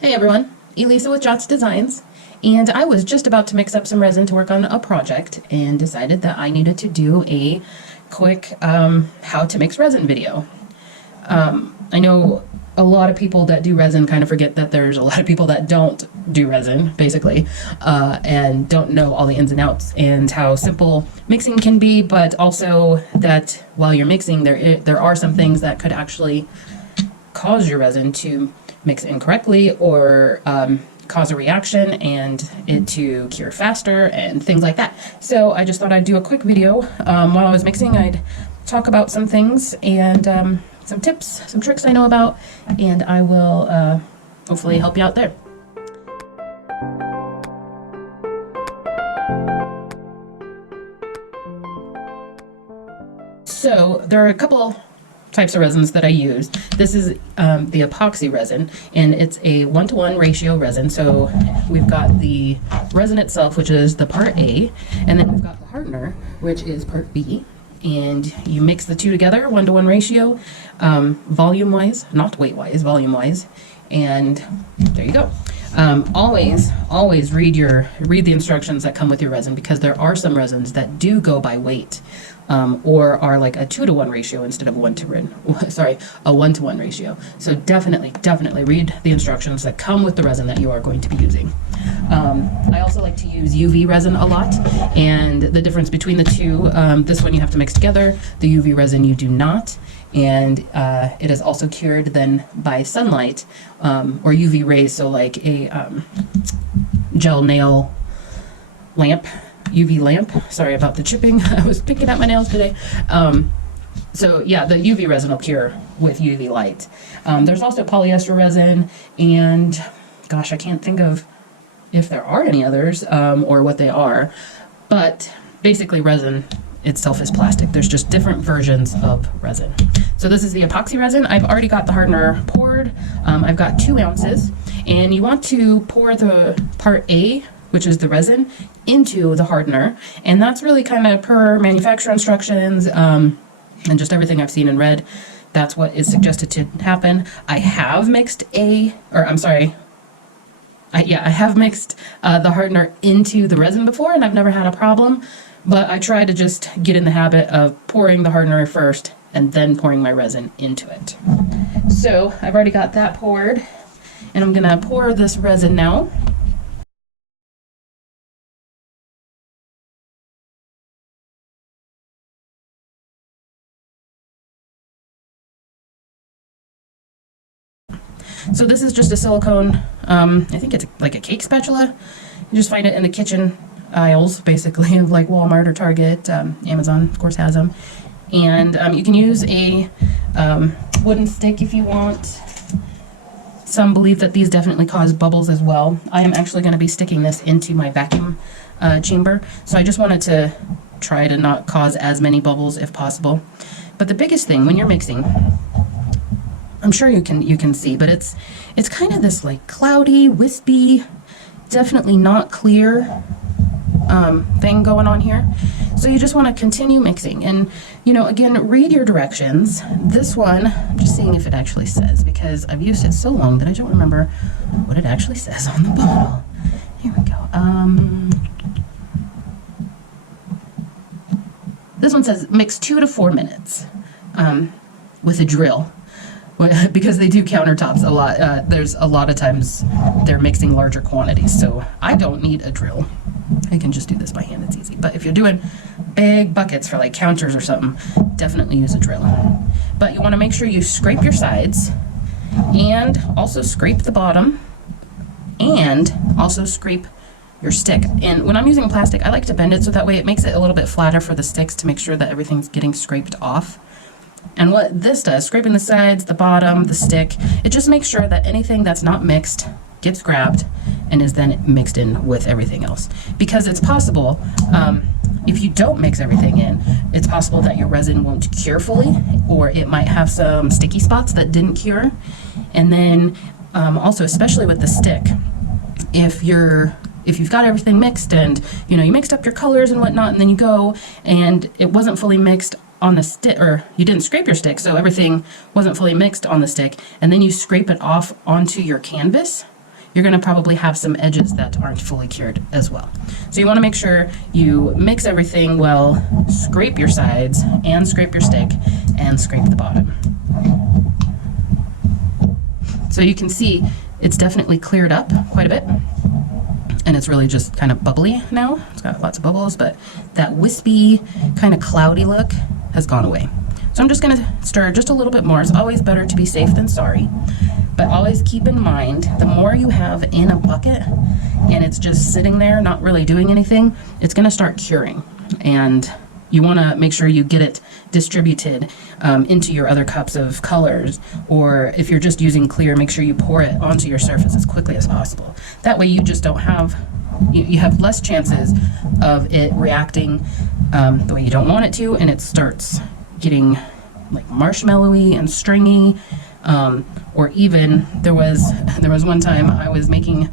Hey everyone, Elisa with Jots Designs, and I was just about to mix up some resin to work on a project and decided that I needed to do a quick how to mix resin video. I know a lot of people that do resin kind of forget that there's a lot of people that don't do resin, basically, and don't know all the ins and outs and how simple mixing can be, but also that while you're mixing, there are some things that could actually cause your resin to mix incorrectly or cause a reaction and it to cure faster and things like that. So I just thought I'd do a quick video. While I was mixing, I'd talk about some things and some tips, some tricks I know about, and I will hopefully help you out there. So there are a couple types of resins that I use. This is the epoxy resin, and it's a 1-to-1 ratio resin. So we've got the resin itself, which is the part A, and then we've got the hardener, which is part B. And you mix the two together, 1-to-1 ratio, volume-wise, not weight-wise, volume-wise, and there you go. Always read the instructions that come with your resin, because there are some resins that do go by weight, or are like a 2-to-1 ratio instead of a 1-to-1 ratio. So definitely read the instructions that come with the resin that you are going to be using. I also like to use UV resin a lot, and the difference between the two, this one you have to mix together, the UV resin you do not, and it is also cured then by sunlight, or UV rays, so like a gel nail lamp, UV lamp. Sorry about the chipping. I was picking at my nails today. So yeah, the UV resin will cure with UV light. There's also polyester resin, and gosh, I can't think of if there are any others or what they are, but basically resin itself is plastic. There's just different versions of resin. So this is the epoxy resin. I've already got the hardener poured. I've got 2 ounces, and you want to pour the part A, which is the resin, into the hardener, and that's really kind of per manufacturer instructions and just everything I've seen and read. That's what is suggested to happen. I have mixed I have mixed the hardener into the resin before, and I've never had a problem, but I try to just get in the habit of pouring the hardener first and then pouring my resin into it. So I've already got that poured, and I'm gonna pour this resin now. So this is just a silicone, I think it's like a cake spatula. You just find it in the kitchen aisles, basically, of like Walmart or Target. Amazon, of course, has them. And you can use a wooden stick if you want. Some believe that these definitely cause bubbles as well. I am actually going to be sticking this into my vacuum chamber, so I just wanted to try to not cause as many bubbles if possible. But the biggest thing when you're mixing, I'm sure you can see, but it's kind of this like cloudy, wispy, definitely not clear thing going on here. So you just want to continue mixing, and again, read your directions. This one, I'm just seeing if it actually says, because I've used it so long that I don't remember what it actually says on the bottle. Here we go. This one says mix 2 to 4 minutes with a drill. Because they do countertops a lot, there's a lot of times they're mixing larger quantities, so I don't need a drill. I can just do this by hand, it's easy. But if you're doing big buckets for like counters or something, definitely use a drill. But you want to make sure you scrape your sides, and also scrape the bottom, and also scrape your stick. And when I'm using plastic, I like to bend it so that way it makes it a little bit flatter for the sticks to make sure that everything's getting scraped off. And what this does, scraping the sides, the bottom, the stick, it just makes sure that anything that's not mixed gets grabbed and is then mixed in with everything else. Because it's possible, if you don't mix everything in, it's possible that your resin won't cure fully, or it might have some sticky spots that didn't cure. And then also, especially with the stick, if you've got everything mixed and you mixed up your colors and whatnot, and then you go and it wasn't fully mixed on the stick, or you didn't scrape your stick, so everything wasn't fully mixed on the stick, and then you scrape it off onto your canvas, you're going to probably have some edges that aren't fully cured as well. So you want to make sure you mix everything well, scrape your sides and scrape your stick and scrape the bottom. So you can see it's definitely cleared up quite a bit, and it's really just kind of bubbly now. It's got lots of bubbles, but that wispy, kind of cloudy look has gone away. So I'm just going to stir just a little bit more. It's always better to be safe than sorry, but always keep in mind, the more you have in a bucket and it's just sitting there not really doing anything, it's going to start curing, and you want to make sure you get it distributed into your other cups of colors, or if you're just using clear, make sure you pour it onto your surface as quickly as possible. That way you just don't have, you have less chances of it reacting the way you don't want it to, and it starts getting like marshmallowy and stringy, or even there was one time I was making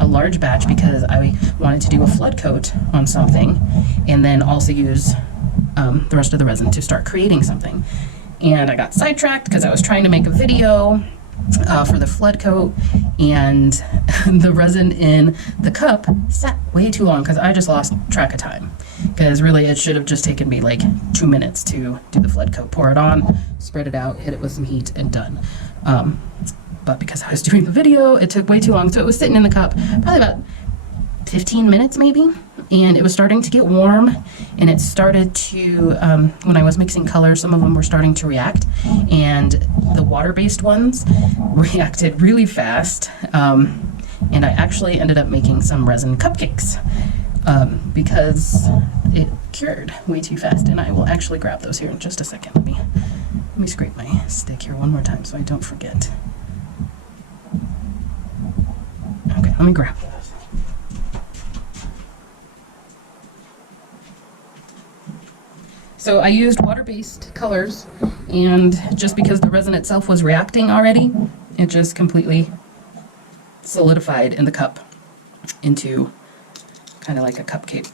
a large batch because I wanted to do a flood coat on something and then also use the rest of the resin to start creating something. And I got sidetracked because I was trying to make a video for the flood coat, and the resin in the cup sat way too long because I just lost track of time. Because really it should have just taken me like 2 minutes to do the flood coat. Pour it on, spread it out, hit it with some heat, and done. But because I was doing the video, it took way too long. So it was sitting in the cup probably about 15 minutes maybe, and it was starting to get warm, and it started to, when I was mixing colors, some of them were starting to react, and the water-based ones reacted really fast, and I actually ended up making some resin cupcakes because it cured way too fast. And I will actually grab those here in just a second. Let me scrape my stick here one more time so I don't forget. Okay, let me grab those. So I used water-based colors, and just because the resin itself was reacting already, it just completely solidified in the cup into kind of like a cupcake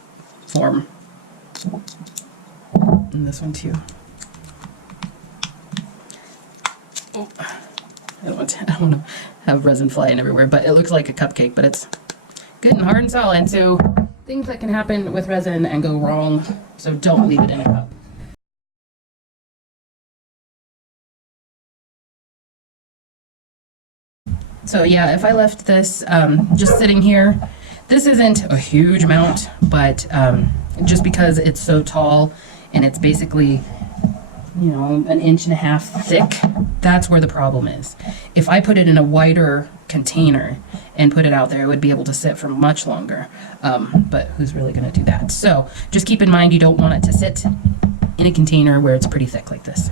form. And this one too. Oh, I don't want to have resin flying everywhere, but it looks like a cupcake, but it's good and hard and solid. So things that can happen with resin and go wrong, so don't leave it in a cup. So yeah, if I left this just sitting here, this isn't a huge amount, but just because it's so tall and it's basically, you know, 1.5 inches thick, that's where the problem is. If I put it in a wider container and put it out there, it would be able to sit for much longer, but who's really going to do that? So just keep in mind, you don't want it to sit in a container where it's pretty thick like this.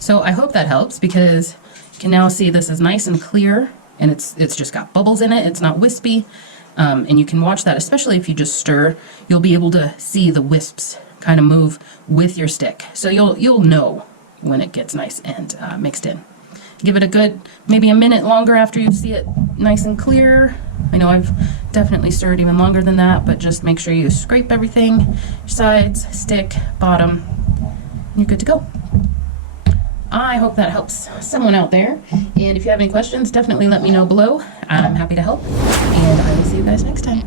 So I hope that helps, because you can now see this is nice and clear, and it's just got bubbles in it. It's not wispy, and you can watch that, especially if you just stir. You'll be able to see the wisps kind of move with your stick, so you'll know when it gets nice and mixed in. Give it a good maybe a minute longer after you see it nice and clear. I know I've definitely stirred even longer than that, but just make sure you scrape everything, your sides, stick, bottom, and you're good to go. I hope that helps someone out there, and if you have any questions, definitely let me know below. I'm happy to help, and I will see you guys next time.